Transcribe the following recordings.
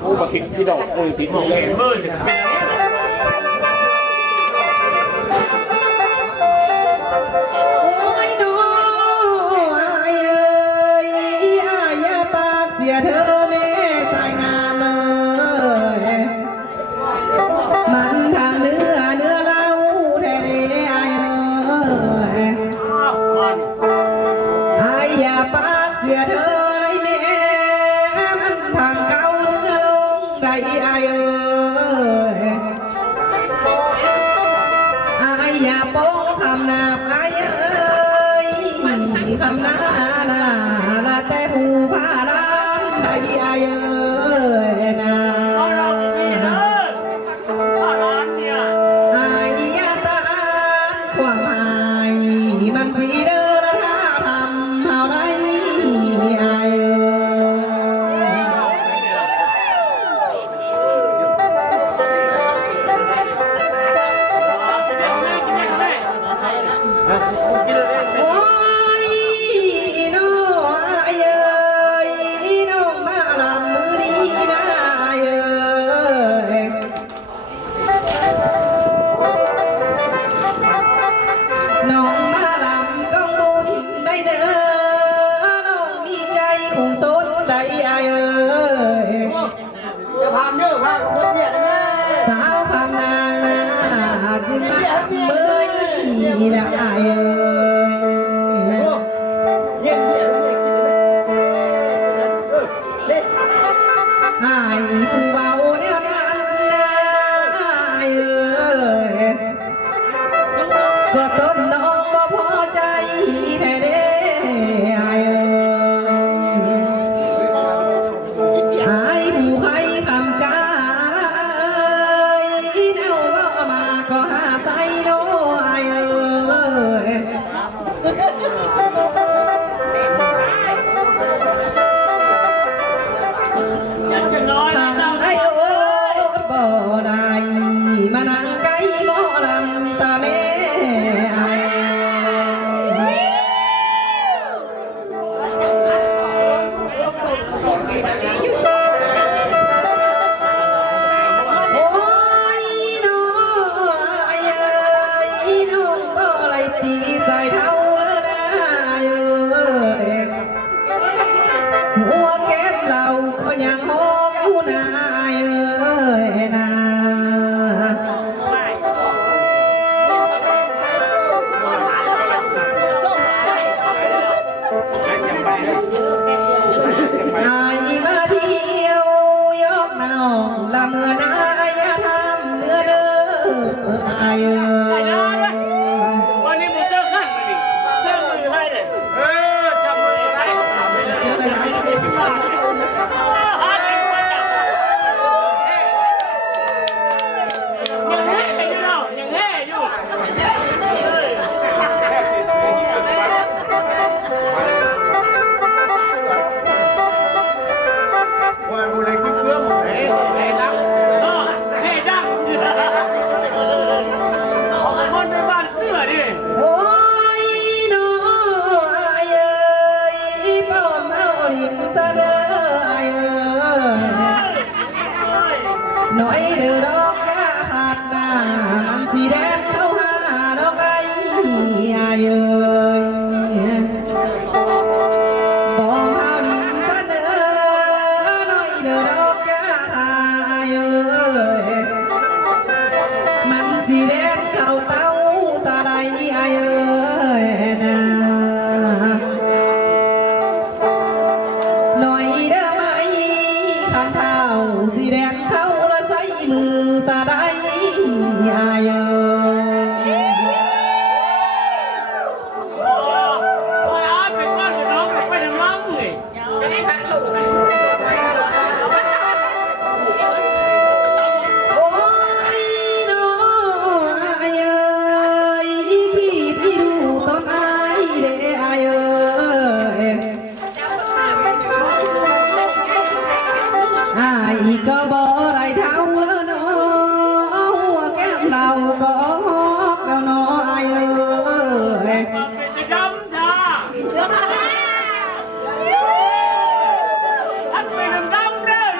โอ้ปฏิที่ดอกติดหมอกเห็นเบอร์เป็นอะไรเสียเธอแม่สายงามเลยมันทางเนื้อเล่าแท้เด้ไอ้อย่าปากเสียเธอเลยแม่มันทางเก่าเนื้อลงได้ไอ้อย่าโป้งคำนาไอ้คำนาละแต่ผู้พาลาไอ้นะไอ้ยาตาความหมายมันสีเดินถ้าทำเอาได้ไอ้สาวคำนางนาจึงมาเมื่อยนะไอ้ผู้เบาเนี่ยนั้นนะก็ต้นน้องบ่พอใจแท้เด้ผู้ใครคำจ้าแนวบ่มาก็หาใจโน้ยสั่งได้โอ้บ่ได้มานั่งไก่หมอลำสาเมตีใส่เท้าเลยนะหัวแก้มเราก็ยังหอมอยู่นายนะนายมาเที่ยวยกน้องละเมื่อนายทำเนื้อเด้อนายน้อยเดือดอกยาขาดน้ำมันสีแดงเข้าหาดอกไม้บอกเฮาดินซะเด้อน้อยเดือดอกยาขาดมันสีแดงเข้าเต้าสาไดนะน้อยเด้อไหมขันเท้าสีแดงเข้ามือสาได้อาเยอีกก็บ่ไรเท่าแล้วเนาะหัวแก้มเราก็ฮอกแล้วเนาะไอ้เป็นดำจ้าท่านเป็นดำเด้อ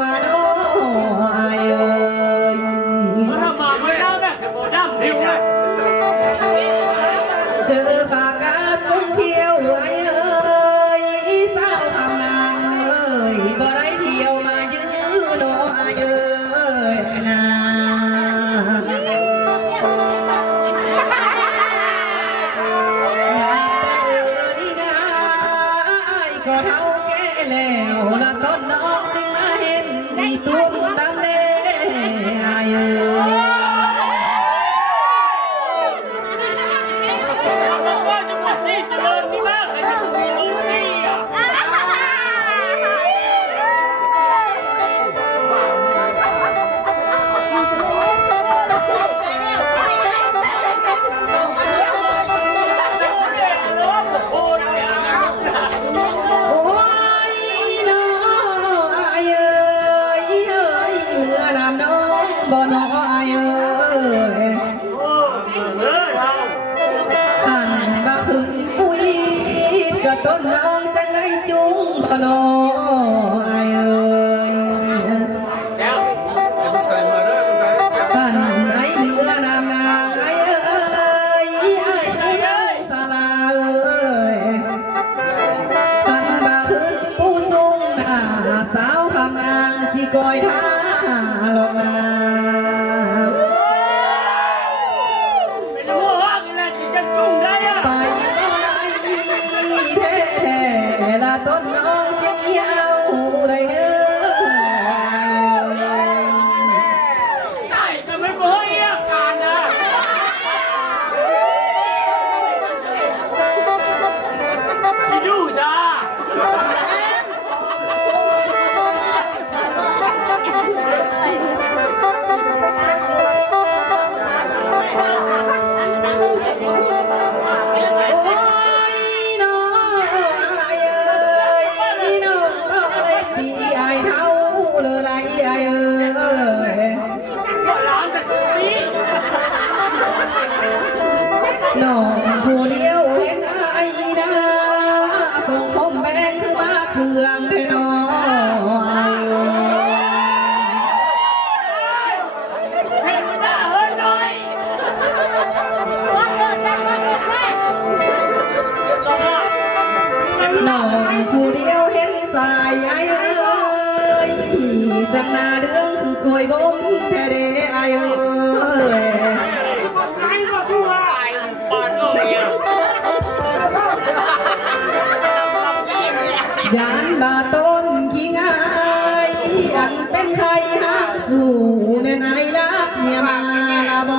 มาโน้อายเอ้ย มันทำมาไม่ได้แบบโบดำดิวเลย เจอปากกาส่งเที่ยวไอ้เอ้ยสาวทำนางเอ้ยบ่ได้เที่ยวมายื้อโน้อายเอ้ยนาก็เท่าแก่แล้วละต้นน้องจึงมาเห็นมีตุ้มดำเล่อายเอ้ย บอกว่าจะบวชที่เจริญนี่มากใครจะมีลูกที่อ่ะโอ้ยน้ออายเอ้ยเอ้ยเมื่อนำน้องบ่น้ออายเอ้ย โอ้เฮ้ยเรา หันมาขึ้นปุยกระต้นน้องจังไรจุงบ่น้ออายเอ้ย แล้ว ใส่มาด้วยใส่ หันไอ้เรือนำนางอายเอ้ยอายเอ้ยสาลาเอ้ยหันมาขึ้นปูสูงหน้าสาวคำนางสิกอยท่าลงนา เป็นหัวหักเลยที่จะจุ่มได้อ่ะ ไปแท้ละต้นน้องจะเกี่ยวได้เด้อ ได้จะไม่เบื่ออาการนะพี่ดูจ้า โอ้ยน้องอายเอ้ยน้องเอ้ยพี่อายเท่าเลยไรอายเอ้ย ก็ร้านแต่สุดนี้ น้องผู้เดียวเห็นอายนะส่งผมแบงคือมาเครื่องเทน้องอายเอ้ย เห็นไม่ได้เฮ้ยหน่อยว่าเกิดได้มาเกิดได้ น้องผู้เดียวเห็นสายไอ้เอ้ยสังนาเดืองคือกอยบมแท้เดไอ้เอ้ย ไหนก็สู้ไอ้ปอดโลกเนี่ย ยานบาต้นกี่งายอันเป็นใครหักสู่แม่นายรักเมียมาละบ่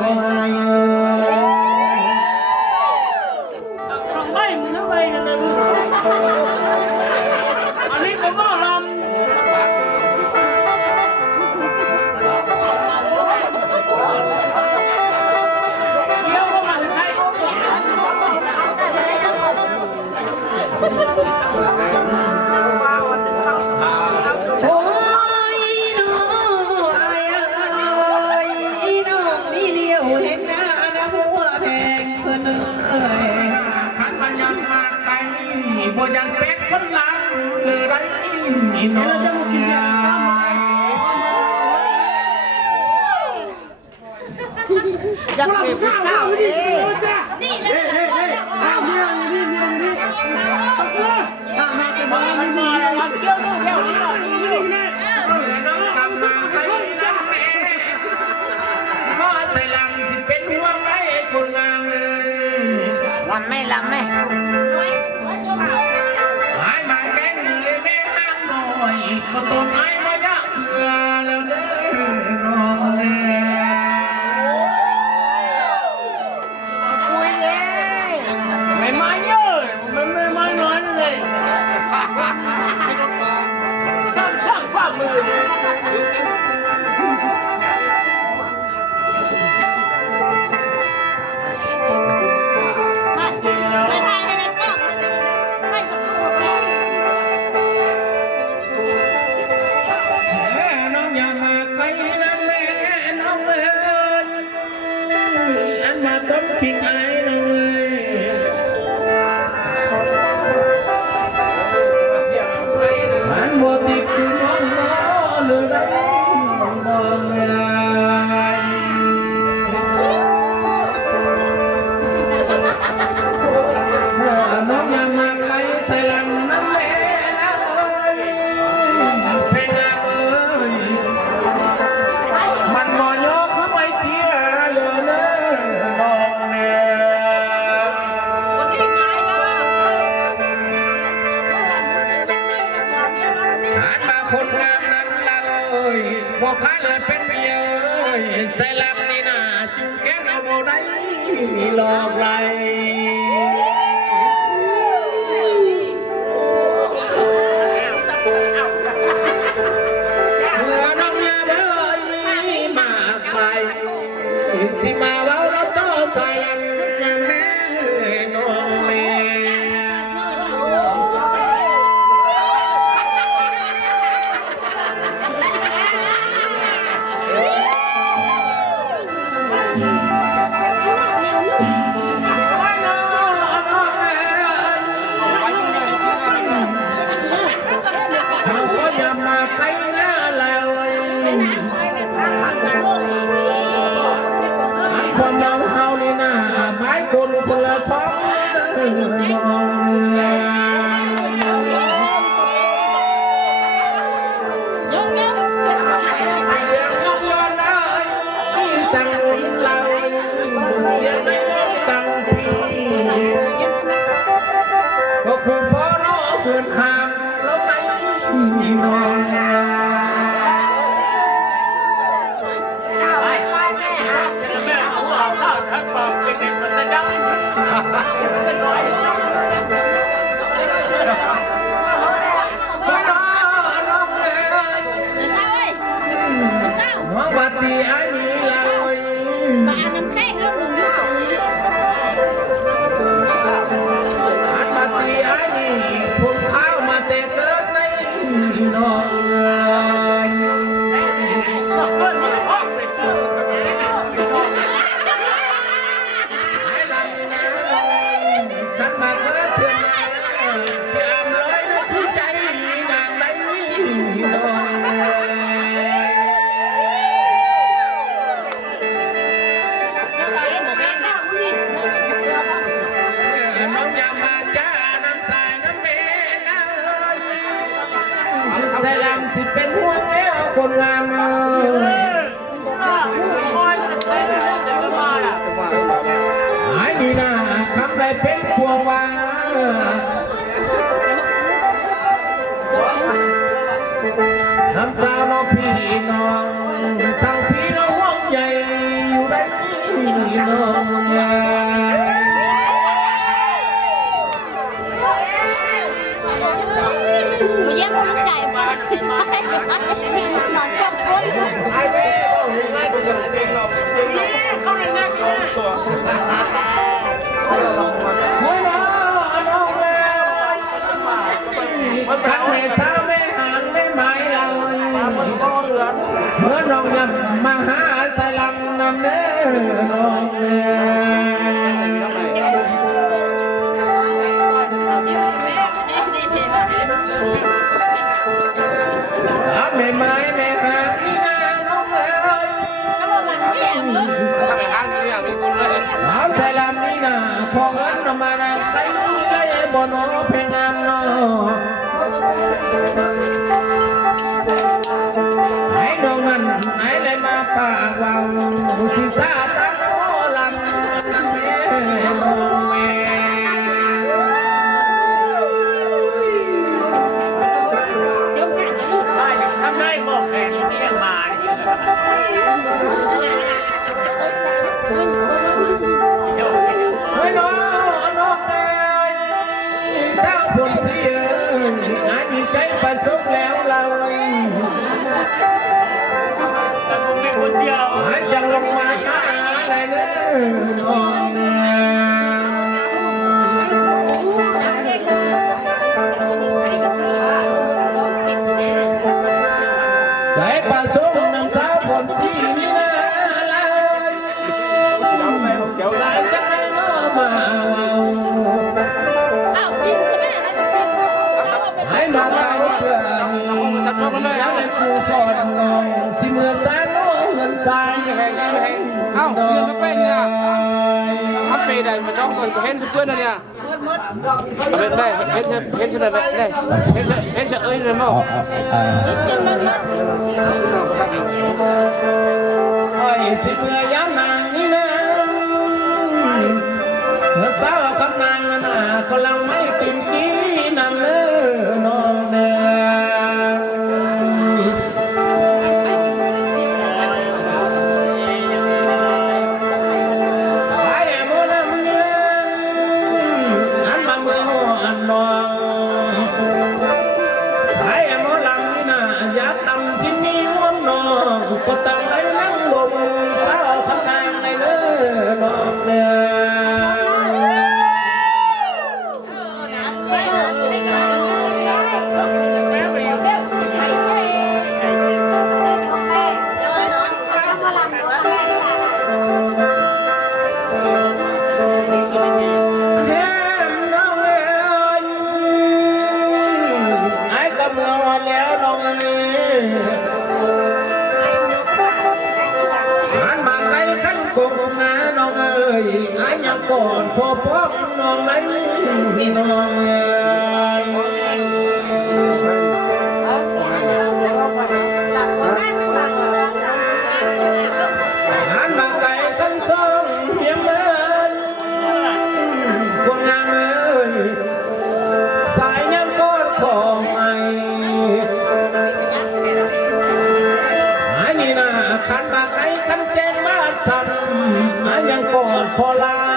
ไอ้เอ้ย ทำไมมึงทำไมกันเลยมึงอันนี้ก็ว่าลำเดี๋ยวก็มาใช้ โอ้ยน้องไอ้เอ้ยน้องนี่เลี้ยวเห็นหน้านะผัวแพงเพิ่นเอ้ย ขันมันยังมาไกลบ่ยังเป็ดคนหลังเลยไรน้องจะมากินยาข้ามอยากเก็บข้าวดินี่เลยข้าวเมียนี่เมียนี่ข้าวมาเก็บมานี่นี่ เกี่ยวกับแค่นี้หรอก น้องกำลังให้ดังแม่พ่อใส่ลังสิเป็นห่วงไอ้คนงามเลย ลำไหมลำไหม หายมาเป็นเลยแม่ห้างหน่อยก็ต้นไม้มายักเกลือแล้วเด้อน้องเอ้ย คุยเลย ไม่มาเยอะไม่มาน้อยเลยสร้างช่างฝ่ามือ น้องอย่ามาไกลนะแม่น้องเอ้ยอันมาต้นพิงไอ้น้องเอ้ยมันบ่ติดคือน้อง บอกใครเลยเป็นเมียใส่ลำนี่นะจุงแก้มเอาโบได้หลอกไหลเมื่อน้องยาเบยมาไปสิมาเว้าเราต่อใส่ลำนั่งแม่น้องแม่ ความน้องเฮานี่นะไม้คนคนละท้องมองเรือเสียงน้องย้อนเลยตั้งเราเสียงไม่น้องตั้งพี่ก็คงพอน้องเกินห่างแล้วไม่น้องน้องบัดดีอันนี้เลยอันบัดดีอันนี้พุ่งเข้ามาเตะเกิดในน้องใส่ลำสิเป็นห่วงแล้วคนงามหายดีนะคำใดเป็นพวงว่าน้ำสาวน้องพี่น้องทั้งพี่น้องห่วงใหญ่อยู่ในน้องขันให้สาวไม่ห่างไม่หมายเราเมื่อน้องยำมาหาใส่ลำนำเด้อน้องเด้อไม่หมายไม่ห่างนี่นะน้องเอ้ยเอาใส่ลำนี่นะพอเงินนำมานั่งไต่เลยบ่นอเพลงงามนอให้น้องนั้นให้เลยมาปากว่าสิตาตั้งโมลันนั่งเม่โมเมทำได้บอกแข่งที่ยังมาไว้น้องเอ้ยสร้างผลเสียหายใจประสบแล้วเราหายจังลงมาหาอะไรเด้อน้องเอ้ใจประสบน้ำสาวผลสีนี่นะเลยหลายจังเลยน้อมาให้มาเก่าเพื่อนแล้วในกูสอนงงสิเมื่อแสนโน้เงินสายเอ้าเรื่องก็เป็นเนี่ยทำไปได้มาจ้องก่อนเห็นเพื่อนเนี่ยเป็นได้เห็นเฉยได้เห็นเฉยเลยมั้งไอ้สิเมื่อยามนางนี่นะเมื่อสาวกำนางน่ะก็ลังไม่ติ่มกี้นำเนื้อน้องเนื้อ ก่อนพอพบน้องไหนพี่น้องเอ๋ยงานมาไก่กันส่งเพียงเลยคนงามเอ๋ยสายยังกอดของไอ้นี่นะขันมาไก่กันเจนมาสั่นยังกอดพอลา